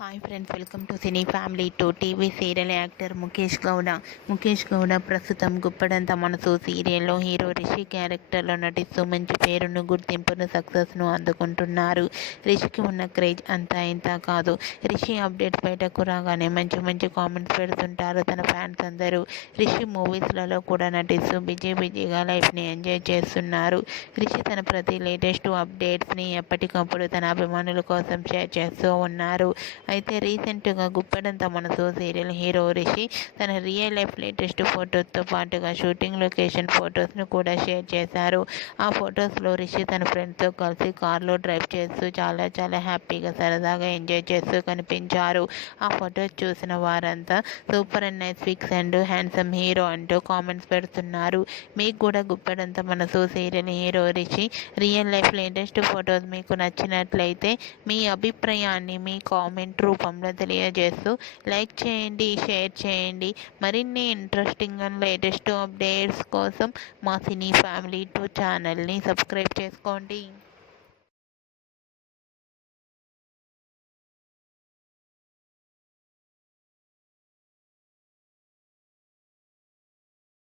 Hi friends, welcome to cine family two. TV serial actor Mukesh Gowda ప్రస్తుతం గుప్పడంత మనసు సీరియల్లో hero Rishi క్యారెక్టర్లో నటిస్తూ మంచి పేరును, గుర్తింపును, సక్సెస్ను అందుకుంటున్నారు. రిషికి ఉన్న క్రేజ్ అంతా ఇంత కాదు. రిషి అప్డేట్స్ బయటకు రాగానే మంచి కామెంట్స్ పెడుతుంటారు తన ఫ్యాన్స్ అందరూ. రిషి మూవీస్లలో కూడా నటిస్తూ బిజీగా లైఫ్ని ఎంజాయ్ చేస్తున్నారు. రిషి తన ప్రతి లేటెస్ట్ అప్డేట్స్ని ఎప్పటికప్పుడు తన అభిమానుల కోసం షేర్ చేస్తూ ఉన్నారు. అయితే రీసెంట్గా గుప్పడంత మనసు సీరియల్ హీరో రిషి తన రియల్ లైఫ్ లేటెస్ట్ ఫొటోస్తో పాటుగా షూటింగ్ లొకేషన్ ఫొటోస్ను కూడా షేర్ చేశారు. ఆ ఫొటోస్లో రిషి తన ఫ్రెండ్స్తో కలిసి కార్లో డ్రైవ్ చేస్తూ చాలా హ్యాపీగా సరదాగా ఎంజాయ్ చేస్తూ కనిపించారు. ఆ ఫొటోస్ చూసిన వారంతా super and nice pics and handsome hero అంటూ కామెంట్స్ పెడుతున్నారు. మీకు కూడా Guppedantha Manasu serial hero Rishi real life latest photos మీకు నచ్చినట్లయితే మీ అభిప్రాయాన్ని మీ కామెంట్ రూపంలో తెలియజేస్తూ లైక్ చేయండి, షేర్ చేయండి. మరిన్ని ఇంట్రెస్టింగ్ అండ్ లేటెస్ట్ అప్డేట్స్ కోసం మా సినీ ఫ్యామిలీ 2 ఛానల్ని సబ్స్క్రైబ్ చేసుకోండి.